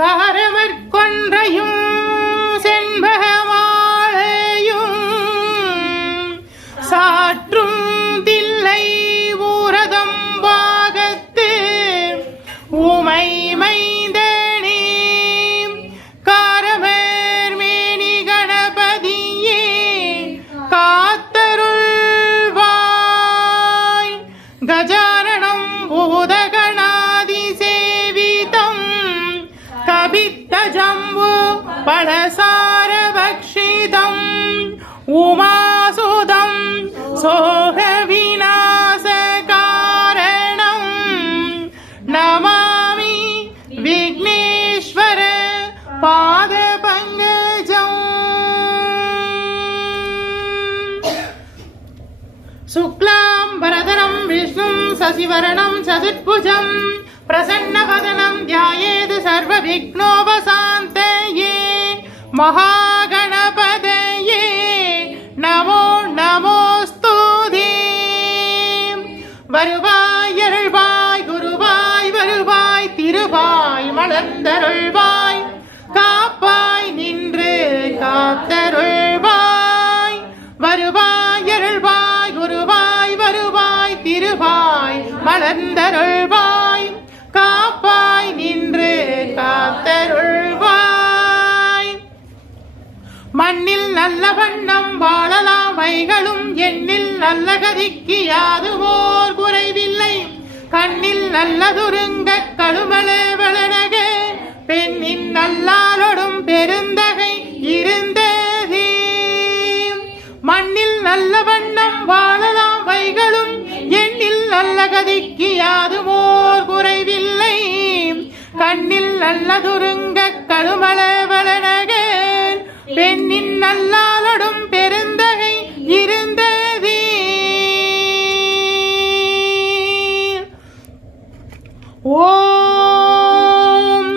தாரமற்கொன்றையும் செண்பகமாலையும் சாற்றும் தில்லை ஊரதம் பாகத்து உமை மைந்தனே காரமர் மேனி கணபதியே காத்தருள்வாய் கஜானனம் பூதகணாதி சேவிதம் கபித்த ஜம்பு பலசார பக்ஷிதம் உமாசுதம் சோக விநாச காரணம் நமாமி விக்னேஸ்வர பாத பங்கஜம் சுக்லாம் வரதரம் விஷ்ணும் சசிவரணம் சதுர்புஜம் பிரசன்னவதனம் த்யாயேத் சர்வ விக்னோபசாந்தயே மகாகணபதயே நமோ நமோஸ்துதே. வருவாய் அருள்வாய் குருவாய் வருவாய் திருவாய் மலர்ந்தருள்வாய் காப்பாய் நின்று காத்தருள்வாய் வருவாய் அருள்வாய் குருவாய் வருவாய் திருவாய் மலர்ந்தருள்வாய் காப்பாய் நின்று காத்தருள்வாய். மண்ணில் நல்ல வண்ணம் வாழலாம் வைகளும் எண்ணில் நல்ல கதிக்கு யாதுவோர் குறைவில்லை கண்ணில் நல்லதுருங்க கழுமல வளனக பெண்ணின் நல்லாலொடும் பெருந்தகை இருந்ததே. மண்ணில் நல்ல வண்ணம் வாழலாம் வைகளும் எண்ணில் நல்ல கதிக்கு யாதுவோர் குறைவில்லை கண்ணில் நல்லதுருங்க கழுமல வளனக பெண்ணின் நல்லாலொடும் பெருந்தகை இருந்ததே. ஓம்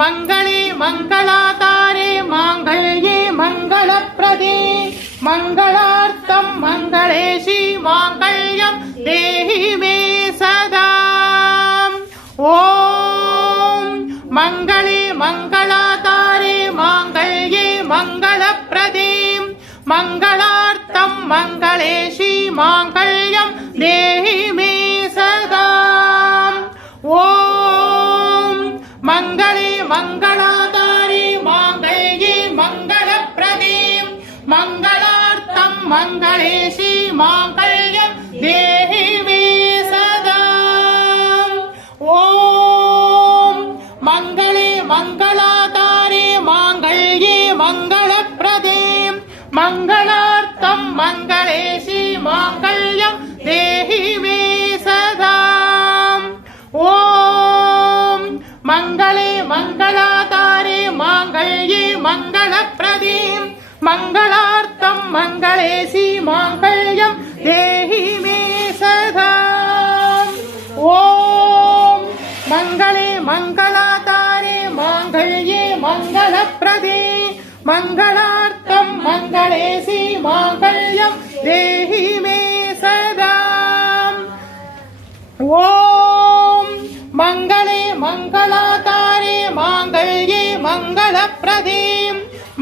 மங்களே மங்களாதாரே மாங்கல்யே மங்களப்ரதே மங்களார்த்தம் மங்களேஷி மாங்கல்யம் தேஹி மே சதா. ஓம் மங்களே மங்களாதாரே மாங்கல்யே மங்களப்ரதே மங்களார்த்தம் மங்களேஷி மாங்கல்யம் தேஹி மே சதா. ஓம் மங்களே மங்களாதாரே மாங்கல்யே மங்களப்ரதே மங்களார்த்தம் மங்களேஷி மாங்கல்யம் தேஹி மே சதா. ஓம் மங்களே மங்களாதாரே மாங்கல்யே மங்களப்ரதே மங்களார்த்தம் மங்களேஷி மாங்கல்யம் தேஹி மே சதா. ஓம் மங்களே மங்களாதாரே மாங்கல்யே மங்களப்ரதே மங்களார்த்தம் மங்களேஷி மாங்கல்யம் தேஹி மே சதா. ஓம் மங்களே மங்களாதாரே மாங்கல்யே மங்களப்ரதே மங்களார்த்தம் மங்களேஷி மாங்கல்யம் தேஹி மே சதா. ஓம் மங்களே மங்களாதாரே மாங்கல்யே மங்களப்ரதே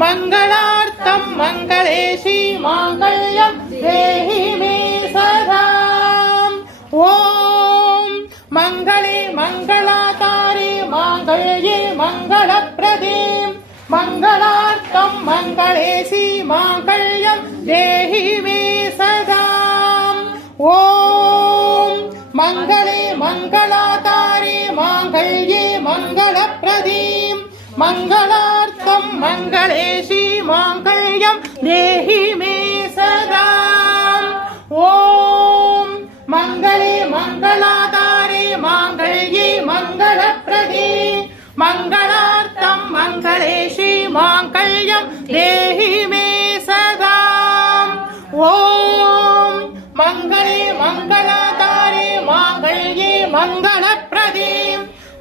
மங்களார்த்தம் மங்களேஷி மாங்கல்யம் தேஹி மே சதா. ஓம் மங்களே மங்களாதாரே மாங்கல்யே மங்களப்ரதே மங்களார்த்தம் மங்களேஷி மாங்கல்யம் தேஹி மே சதா. ஓம் மங்களே மங்களாதாரே மாங்கல்யே மங்களப்ரதே மங்களார்த்தம் மங்களேஷி மாங்கல்யம் தேஹி மே சதா. ஓம் மங்களே மங்களாதாரே மாங்கல்யே மங்களப்ரதே மங்களார்த்தம் மங்களேஷி மாங்கல்யம் தேஹி மே சதா. ஓம் மங்களே மங்களாதாரே மாங்கல்யே மங்களப்ரதே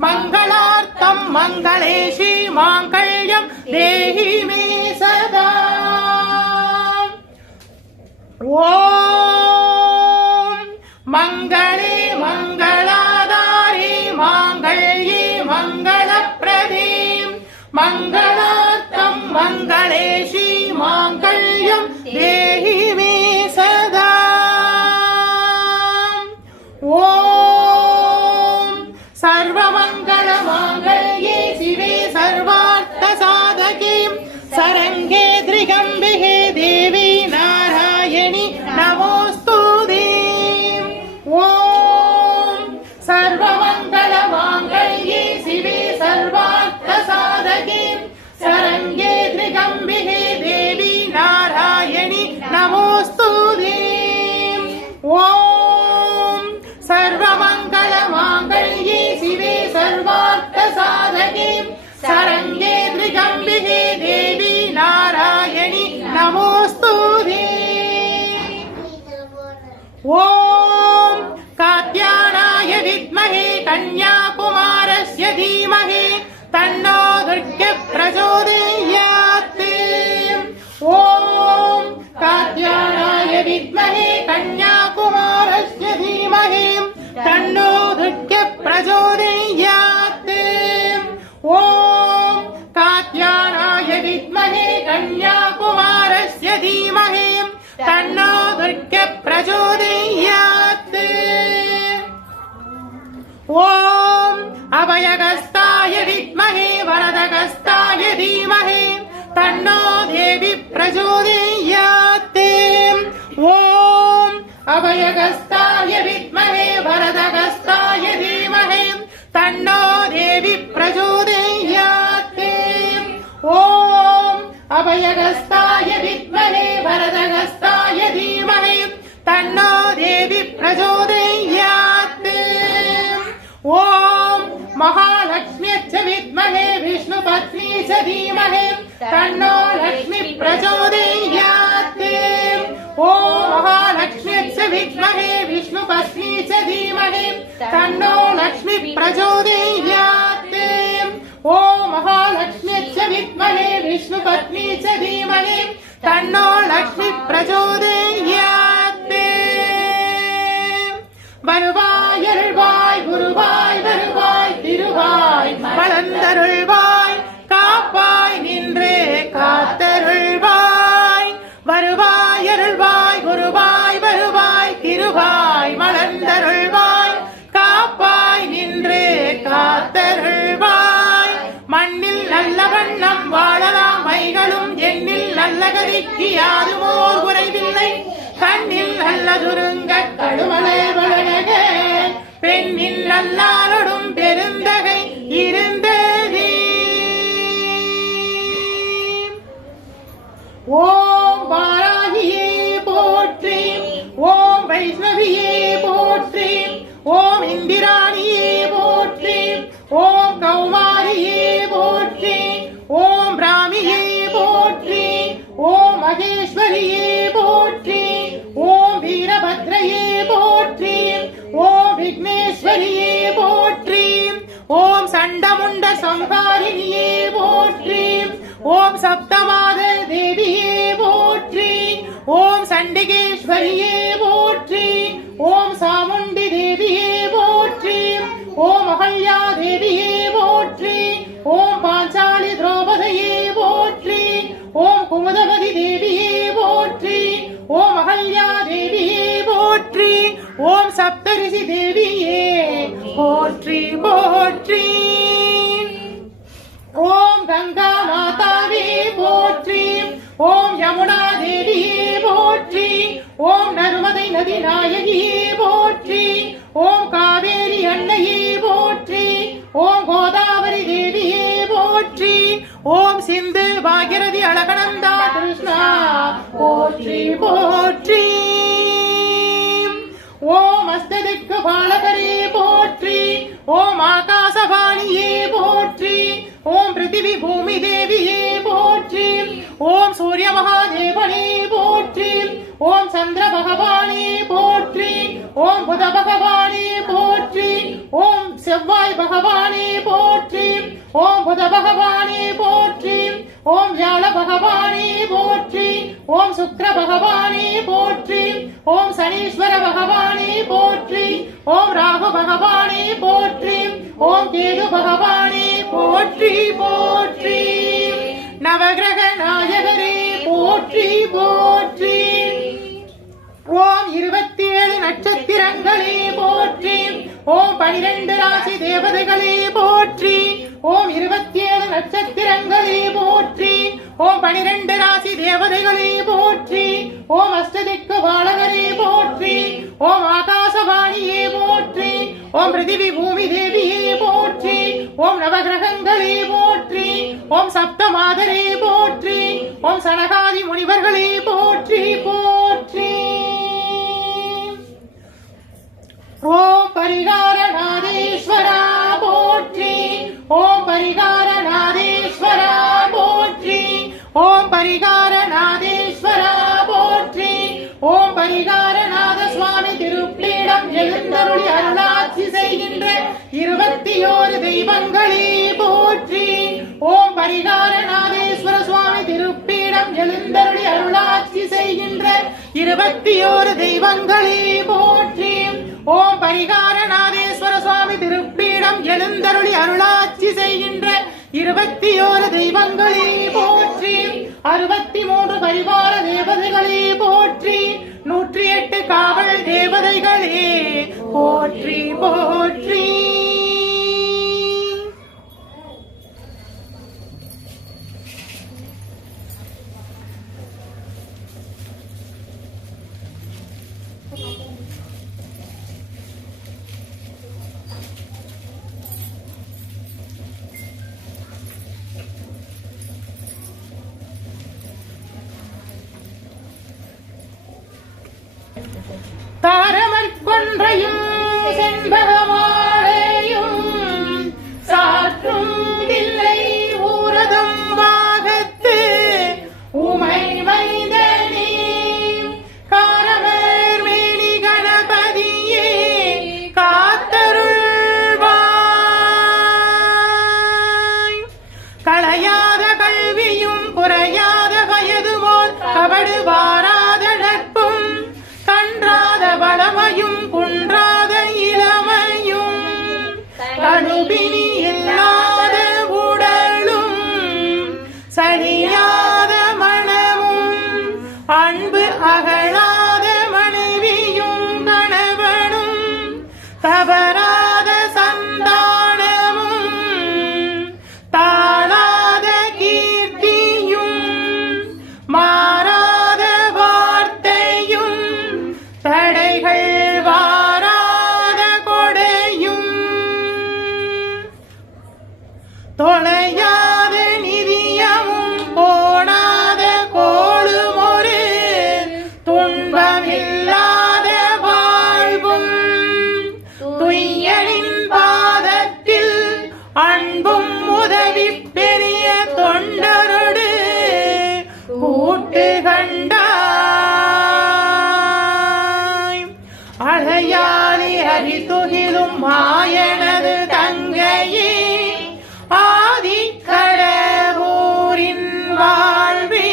மங்களார்த்தம் மங்களேஷி மாங்கல்யம் தேஹி மே சதா. ஓம் மங்களே மங்களாதாரே மாங்கல்யே மங்களப்ரதே मङ्गलार्थं मङ्गले श्रीमाङ्गल्यं देहि मे सदा। ॐ सर्वमङ्गलमाङ्गल्ये शिवे सर्वार्थसाधके शरण्ये त्र्यम्बके देवी नारायणि नमोऽस्तुते। ॐ सर्वमङ्गलमाङ्गल्ये शिवे सर्वार्थसाधके शरण्ये त्र्यम्बके देवी नारायणि नमोऽस्तुते। ॐ सर्वमङ्गलमाङ्गल्ये शिवे सर्वार्थसाधके शरण्ये त्र्यम्बके देवी नारायणि नमोऽस्तुते। ॐ कात्यायनाय विद्महे कन्याकुमारस्य धीमहि तन्नो दुर्गः प्रचोदयात्। ॐ कात्यायनाय विद्महे कन्याकुमारस्य धीमहि तन्नो दुर्गः प्रचोदयात्। ॐ कात्यायनाय विद्महे कन्याकुमारस्य धीमहि तन्नो दुर्गः प्रचोदयात्। ॐ अभयहस्ताय विद्महे वरदहस्ताय धीमहि तन्नो देवी प्रचोदयात्। ॐ अभयहस्ताय विद्महे वरदहस्ताय धीमहि तन्नो देवी प्रचोदयात्। ॐ अभयहस्ताय विद्महे वरदहस्ताय धीमहि तन्नो देवी प्रचोदयात्। ॐ महालक्ष्म्यै विद्महे विष्णुपत्नी च धीमहि तन्नो लक्ष्मी प्रचोदयात्। ॐ महालक्ष्म्यै विद्महे विष्णुपत्नी च धीमहि तन्नो लक्ष्मी प्रचोदयात्। ॐ महालक्ष्म्यै विद्महे विष्णुपत्नी च धीमहि तन्नो लक्ष्मी प्रचोदयात्। வருவாய் அருள்வாய் குருவாய் வருவாய் திருவாய் வளர்ந்தருள்வாய் காப்பாய் நின்றே காத்தருள்வாய். வருவாய் அருள்வாய் குருவாய் வருவாய் திருவாய் வளர்ந்தருள்வாய் காப்பாய் நின்றே காத்தருள்வாய். மண்ணில் நல்ல வண்ணம் வாழலாம் மைகளும் எண்ணில் நல்ல கதிக்கு யாருமோர் குறைவில்லை. கண்ணில் நல்ல துருங்க கடுமலை வளரக பெண்ணில் நல்லாரொடும் பெருந்தகை இருந்ததே. ஓம் வாராகியே போற்றி, ஓம் வைஷ்ணவியே போற்றி, ஓம் இந்திராணியே போற்றி, ஓம் கௌமாரியே போற்றி, ஓம் பிராமியே போற்றி, ஓம் மகேஸ்வரியே போற்றி, ஓம் வீரபத்ரையே போற்றி, ஓம் விக்னேஸ்வரியே போற்றி, ஓம் சண்டமுண்ட சம்ஹாரிணியே போற்றி, ஓம் சப்தமாத தேவியே போற்றி, ஓம் சண்டிகேஸ்வரியே போற்றி, ஓம் சாமுண்டி தேவியே போற்றி, ஓம் அகல்யா தேவியே போற்றி, ஓம் பாஞ்சாலி திரௌபதியே போற்றி, ஓம் குமுதவதி தேவியே போற்றி, ஓம் அகல்யா தேவியே போற்றி, ஓம் சப்தரிஷி தேவியே போற்றி போற்றி. ஓம் கங்கா மாதாவே போற்றி, ஓம் யமுனா தேவியே போற்றி, ஓம் நர்மதை நதி நாயகியே போற்றி, ஓம் காவேரி அன்னையே போற்றி, ஓம் கோதாவரி தேவியே போற்றி, ஓம் சிந்து பாகிரதி அழகனந்தா கிருஷ்ணா போற்றி போற்றி. ஓம் அஸ்ததிக்கு பாலகரே போற்றி, ஓம் ஆகாசவாணியே போற்றி, ஓம் பிருத்திவி பூமி தேவியே போற்றி, ஓம் சூரிய மகாதேவனே போற்றி, ஓம் சந்திர பகவானே போற்றி, ஓம் புத பகவானே போற்றி, ஓம் செவ்வாய் பகவானே போற்றி, ஓம் புத பகவானே போற்றி, ஓம் வியாழ பகவானே போற்றி, ஓம் சுக்கிர பகவானே போற்றி, ஓம் சனீஸ்வர பகவானே போற்றி, ஓம் ராகு பகவானே போற்றி, ஓம் கேது பகவானே போற்றி போற்றி. போற்றி போற்றி. ஓம் 27 நட்சத்திரங்களே போற்றி. ஓம் 12 ராசி தேவதைகளே போற்றி. ஓம் 27 நட்சத்திரங்களே போற்றி. ஓம் 12 ராசி தேவதைகளே போற்றி. ஓம் அஷ்டதிக்கு பாலகரே போற்றி. ஓம் ஆகாசவாணியே போற்றி. ஓம் பிருத்திவி பூமி தேவியே போற்றி. ஓம் நவகிரகங்களே போற்றி. ஓம் சப்த மாதரே போற்றி. ஓம் சனகாதி முனிவர்களே போற்றி போற்றி. ஓம் பரிகாரநாதேஸ்வரா போற்றி. ஓம் பரிகாரநாதேஸ்வரா போற்றி. ஓம் பரிகாரநாதேஸ்வரா போற்றி. ஓம் பரிகாரநாத சுவாமி திருப்பீடம் எழுந்தருளி அருளாட்சி செய்கின்ற 21 தெய்வங்களே போற்றி. ஓம் பரிகாரநாதேஸ்வர சுவாமி திருப்பீடம் எழுந்தருளி அருளாட்சி செய்கின்ற 21 தெய்வங்களே போற்றி. ஓம் பரிகாரநாதேஸ்வர சுவாமி திருப்பீடம் எழுந்தருளி அருளாட்சி செய்கின்ற 21 தெய்வங்களே போற்றி. 63 பரிவார தேவதைகளே போற்றி. 108 காவல் தேவதைகளே போற்றி போற்றி. தாரமற்கொன்றையும் செண்பகமாலையும் சாற்றும் தில்லை ஊரதம் வாகத்து உமை வைந்தனே காரமர் மேனி கணபதியே காத்தருள்வாய். களையாத கல்வியும் குறையாத வயதுமோர் கபடு வாராத நட்பும் கன்றாத வளமையும் குன்றாத இளமையும் கடுபினி இல்லாத உடலும் சனியாத மனமும் அன்பு அகழாத மனைவியும் கணவனும் தவறாத சந்தானமும் தாழாத கீர்த்தியும் மாறாத வார்த்தையும் தடைகள் வாராத கொடையும் தொலையாத நிதியமும் போனாத கோளுமொரு துன்பமில்லாத வாழ்வும் துய்யனின் பாதத்தில் அன்பும் உதவி பெரிய தொண்டரோடு கூட்டு கண்டாய். அழையாளி அறிதுகிலும் மாயனது தங்கையே ஆதிக்கடவூரின் வாழ்வே.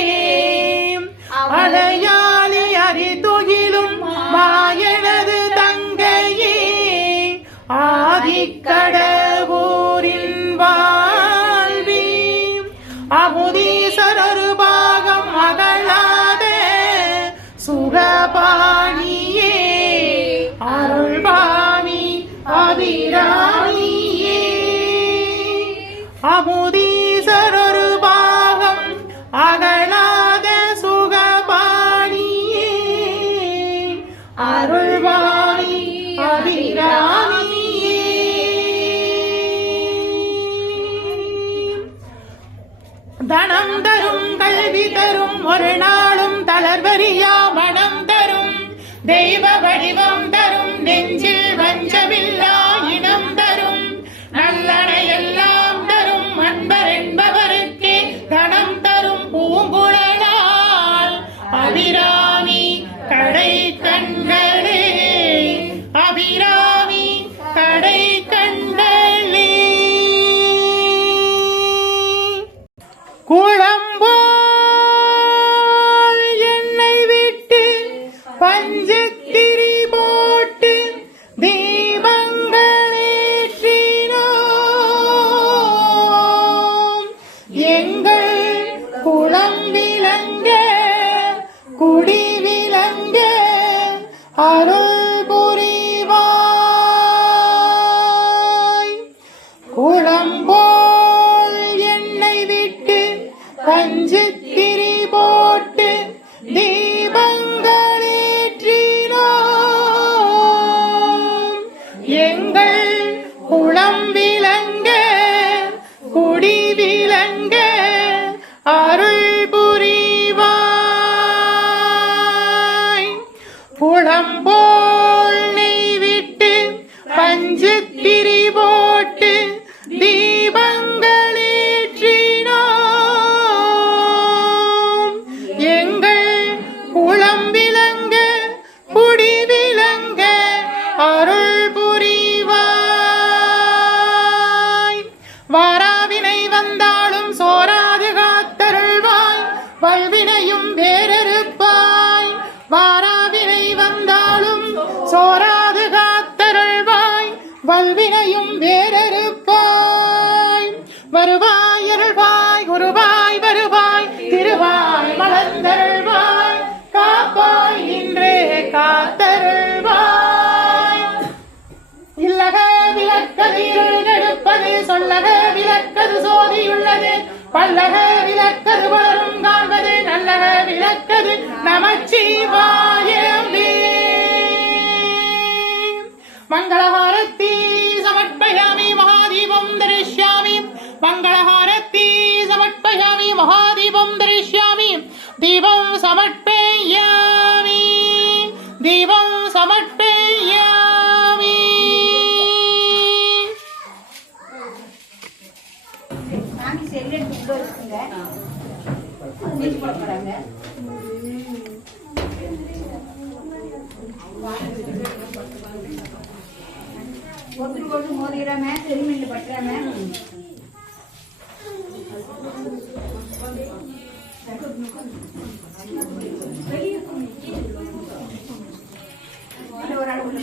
அழையாளி அறிதுகிலும் மாயனது தங்கையே ஆதிக்கடவூரின் வாழ்வே. அமுதீசரொரு பாகம் அகலாத சுகபாணியே அருள்பாணி அபிராமியே. அமுதீசரொரு பாகம் அகலாத சுகபாணியே அருள்பாணி அபிராமியே. தனம் தரும் கல்வி தரும் ஒரு நாளும் தளர்வரியா மனம் தரும் தெய்வ வடிவம் தரும் நெஞ்சில் வஞ்சமில்லா இனம் தரும் நல்லனை எல்லாம் தரும் அன்பர் என்பவருக்கே கணம் தரும் பூங்குழலால் அபிராமி கடை கண்களே அபிராமி கடை கண்களே. குளம்போல் என்னை விட்டு பஞ்சத்திரி போட்டு குடி விளங்க அருள் புரிவாய். குளம்போல் எண்ணெய் விட்டு பஞ்சுத்திரி போட்டு தீபங்களேற்றினோம். எங்கள் குளம் விளங்க குடி விளங்க அருள் புரிவாய். குளம்போல் நெய் விட்டு பஞ்சுத்திரி போட்டு தீபங்களேற்றினோம். எங்கள் குளம் விளங்க குடி விளங்க அருள் புரிவாய். வாராவினை வந்தாலும் சோராது காத்தருள்வாய். வல்வினையும் வேறறுப்பாய். வாராவினை வந்தாலும் சோராது காத்தருள்வாய். வல்வினையும் வேறறுப்பாய். வருவாய் அருள்வாய் குருவாய் வருவாய் திருவாய் மலர்ந்தருள்வாய். காப்பாய் இன்றே காத்தருள்வாய். இல்லக விளக்கது இருளெடுப்பது சொல்லக விளக்கது சோதியுள்ளது. பல்லக விளக்கது வளரும் காண்பது நல்லக விளக்கது நமச்சிவாயவே. மங்களஹாரத்தி சமர்ப்பயாமி மகாதீபம் தரிஷ்யாமி. மங்களஹாரத்தி சமர்ப்பயாமி மகாதீபம் தரிஷ்யாமி. தீபம் சமர்ப்பயாமி தீபம் சமர்ப்பயாமி. சாமி செல்ல கொண்டு வச்சுங்க போடுறாங்க. ஒருத்தருக்கு ஒன்று மோதிராம செல்மெண்ட் பற்றாம ஒரு ஆள் உள்ள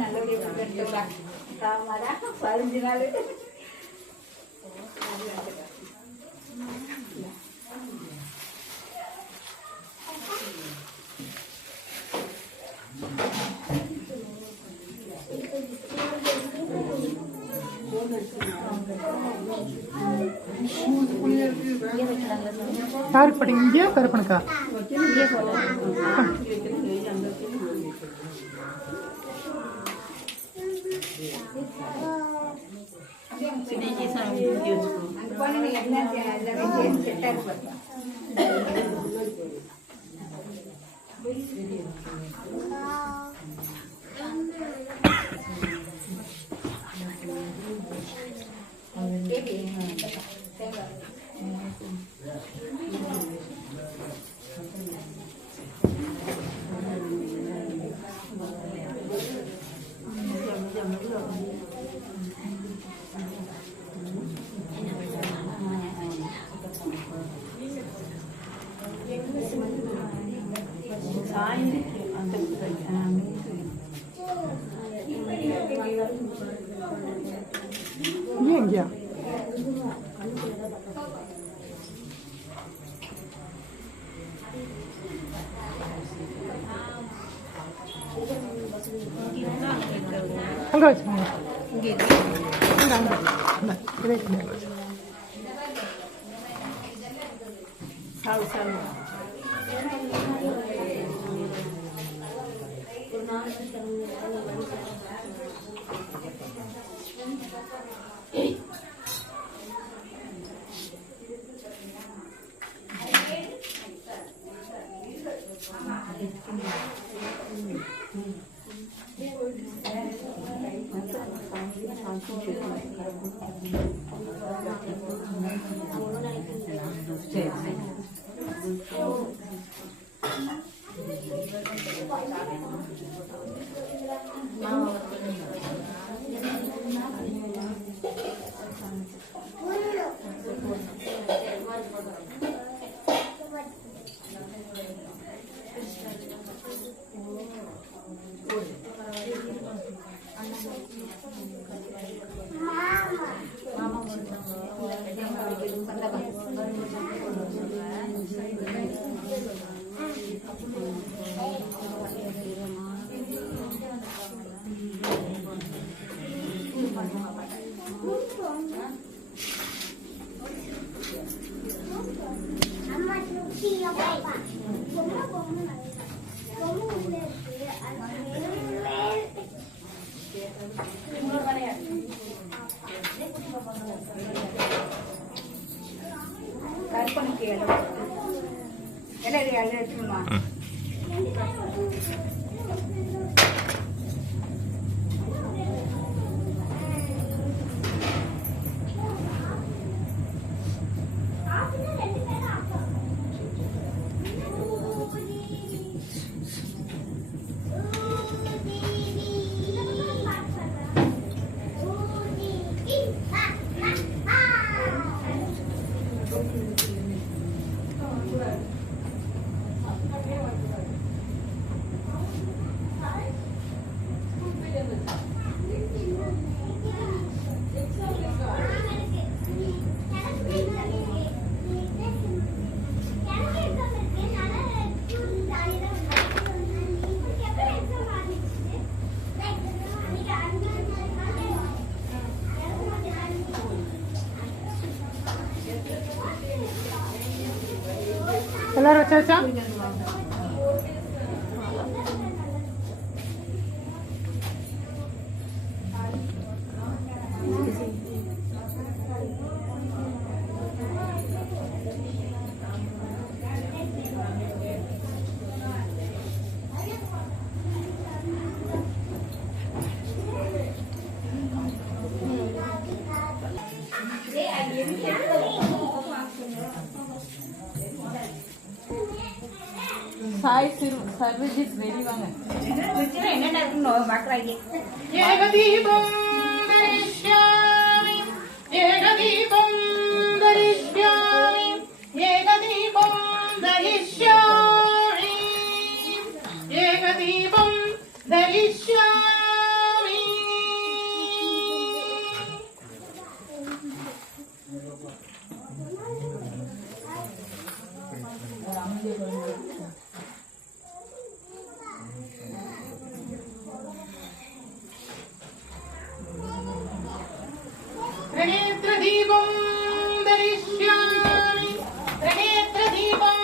நல்லபடியாக 15 நாள் யாருக்கு படி இங்கே கருப்பனுக்கா அங்க வச்சுக்கோங்க. அங்க அங்க இதை வச்சுக்கோங்க. கற்பனைக்கு எல்லாம் எடுத்துக்கணுமா? எல்லாரும் வச்சாச்சா? சாய் சர்வீஸ் ரெடி வாங்க. என்னென்ன இருக்கணும் மக்களாகி ஏகதீபம் தரிஷ்யாமி ஏகதீபம் தரிஷ்யாமி ஏகதீபம் தரிஷ்யாமி ஏகதீபம் தரிஷ்யாமி. त्रिनेत्रदीपं दरिष्यामि त्रिनेत्रदीपं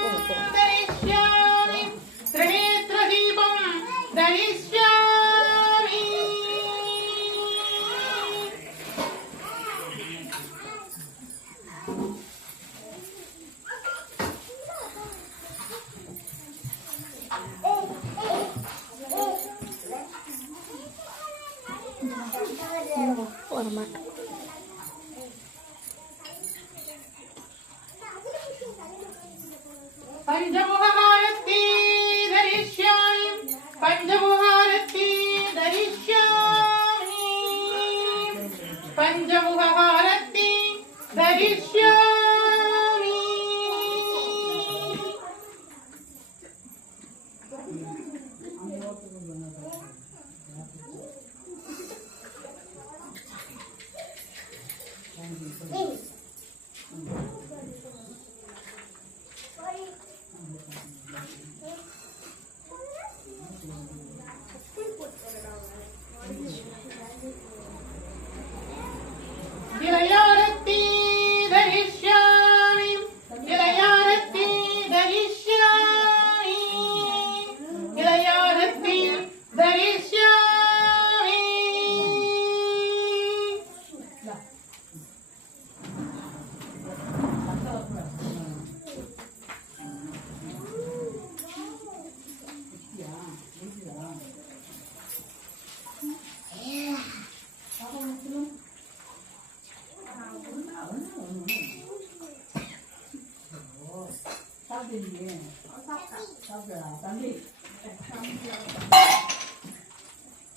दरिष्यामि त्रिनेत्रदीपं दरिष्यामि. पंचमुखहारती धरिष्यामि पंचमुखहारती धरिष्यामि पंचमुखहारती धरिष्यामि.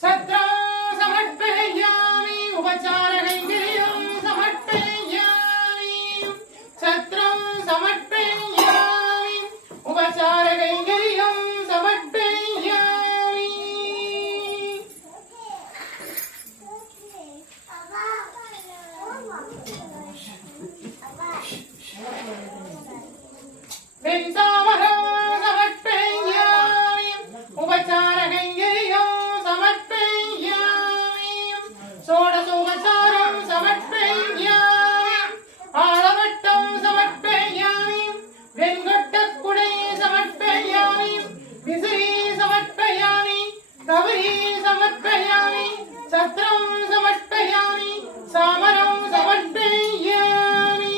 சத்ரம் சமர்ப்பயாமி உபசாரகைங்கரியம் சமர்ப்பயாமி சத்ரம் சமர்ப்பயாமி உபசாரகைங்கரியம் சமர்ப்பயாமி வெண்சாமரம் சமர்ப்பயாமி உபசாரகைங்கரியம் சமர்ப்பயாமி சோடசோபசாரம் சமர்ப்பயாமி ஆளவட்டம் சமர்ப்பயாமி வெண்கொட்டக்குடை சமர்ப்பயாமி விசிறி சமர்ப்பயாமி கவரி சமர்ப்பயாமி சத்ரம் சமர்ப்பயாமி சாமரம் சமர்ப்பயாமி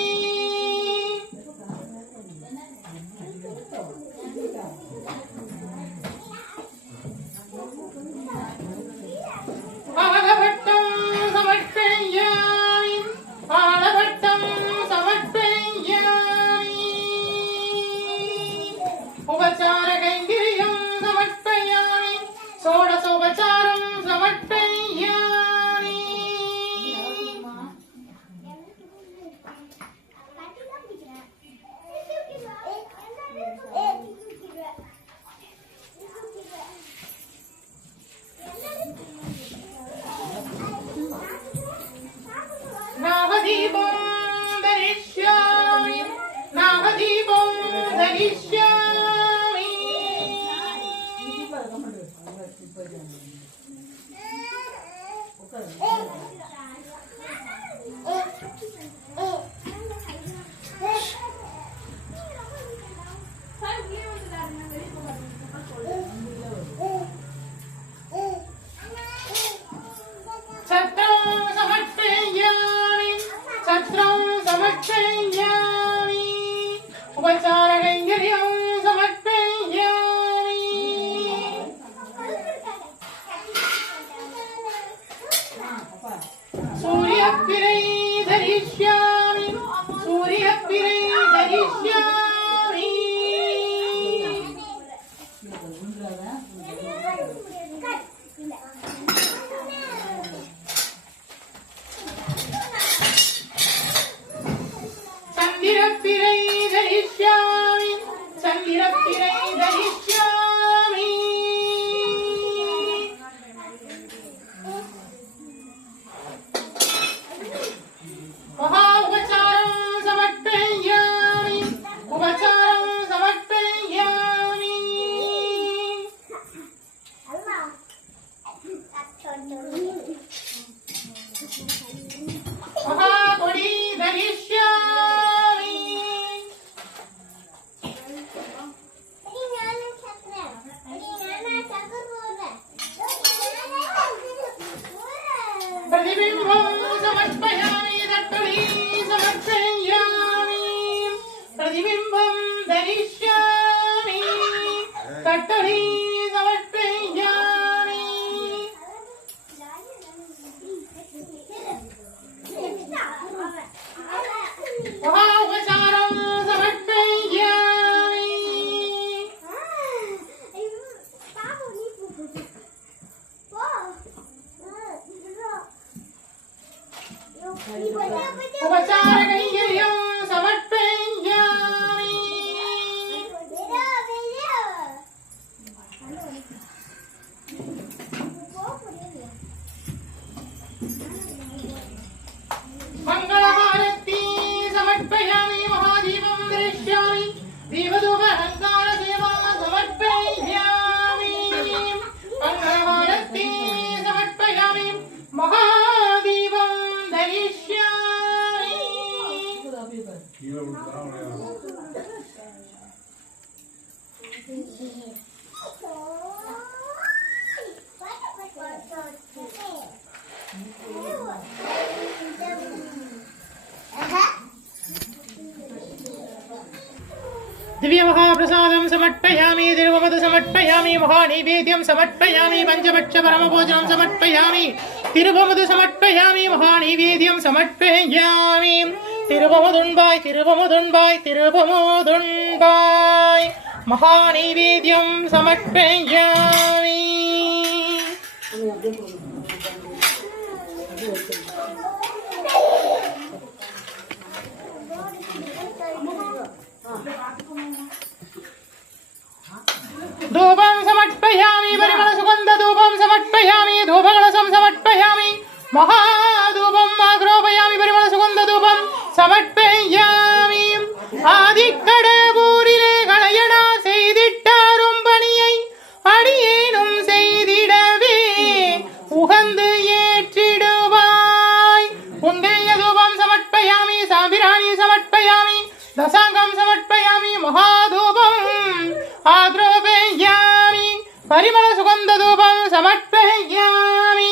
ஆளவட்டம் சமர்ப்பயாமி ஆளவட்டம் சமர்ப்பயாமி உபசாரகைங்கரியம் சமர்ப்பயாமி சோடசோபசாரம் சமர்ப்பயாமி நாகதீபம் தரிஷ்யாமி நாகதீபம் தரிஷ்யாமி சத்ரம் சமர்ப்பயாமி சத்ரம் சமர்ப்பயாமி உபசாரகைங்கரியம் சமர்ப்பயாமி சூரியப்பிரை தரிஷ்யாமி சூரியப்பிரை தரிஷ்யாமி சந்திரப்பிரை தரிஷ்யாமி சந்திரப்பிரை தரிஷ்யாமி மகா உபசாரம் சமர்ப்பயாமி உபசாரம் சமர்ப்பயாமி மகா கொடி தரிஷ்யாமி பிரதிபிம்பம் சமர்ப்பயாமி தட்டொளி சமர்ப்பயாமி பிரதிபிம்பம் தரிஷ்யாமி தட்டொளி சமர்ப்பயாமி மகா உபசாரம் சமர்ப்பயாமி உபசாரகைங்கரியம் சமர்ப்பயாமி மங்களஹாரதி சமர்ப்பயாமி மகாதீபம் தரிஷ்யாமி தீபதூபஹங்கார சேவா சமர்ப்பயாமி மங்களஹாரதி சமர்ப்பயாமி மகாதீபம் தரிஷ்யாமி दिव्य महाप्रसादं समर्पयामि तिरुवमद समर्पयामि महानैवेद्यं समर्पयामि पंचभक्ष परमभोजनं समर्पयामि तिरुवमद समर्पयामि महानैवेद्यं समर्पयामि तिरुवमदुण्बाय तिरुवमदुण्बाय तिरुवमदुण्बाय गंगाय महानैवेद्यं समर्पयामि। धूपं समर्पयामि परिमलसुगन्धधूपं समर्पयामि धूपकलशं समर्पयामि महाधूपम् आग्रोपयामि परिमलसुगन्धधूपं समर्पयामि। ஆதிக்கடவுரிலே களையடா செய்திட்டாரும் பணியை அடியேனும் செய்திடவே உகந்து ஏற்றிடுவாய்। புண்டைய தூபம் சமர்ப்பயாமி சாம்பிராணி சமர்ப்பயாமி தசாங்கம் சமர்ப்பயாமி மகாதூபம் ஆக்ரோபயாமி பரிமள சுகந்த தூபம் சமர்ப்பயாமி।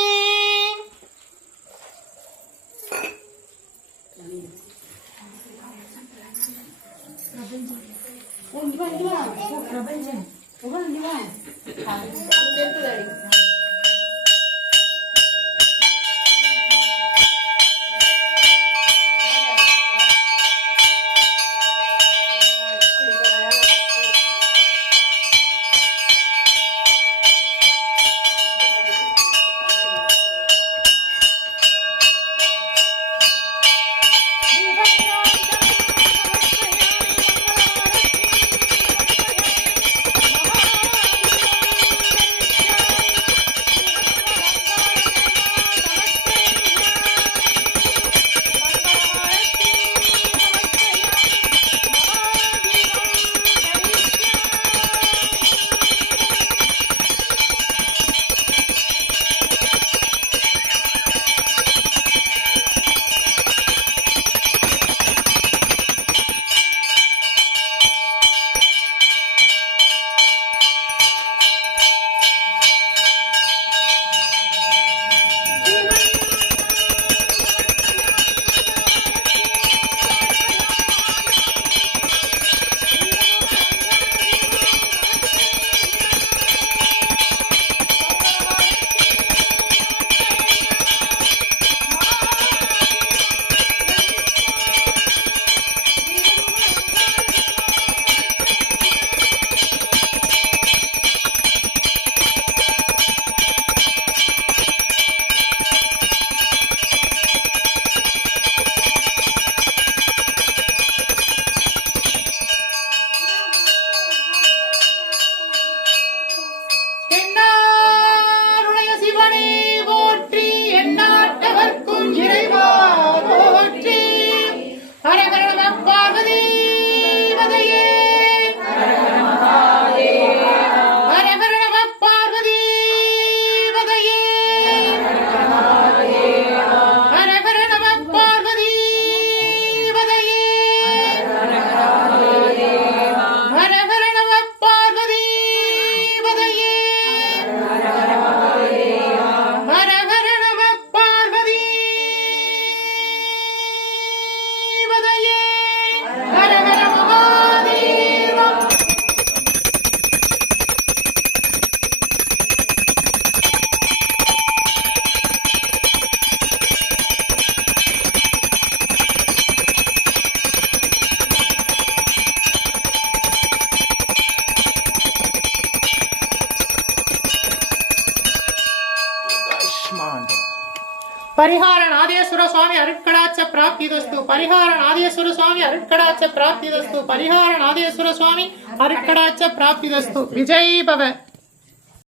परिहार नादेश्वर स्वामी अरुट्कडाच्च प्राप्तिदस्तु। परिहार नादेश्वर स्वामी अरुट्कडाच्च प्राप्तिदस्तु। परिहार नादेश्वर स्वामी अरुट्कडाच्च प्राप्तिदस्तु। विजयी भव।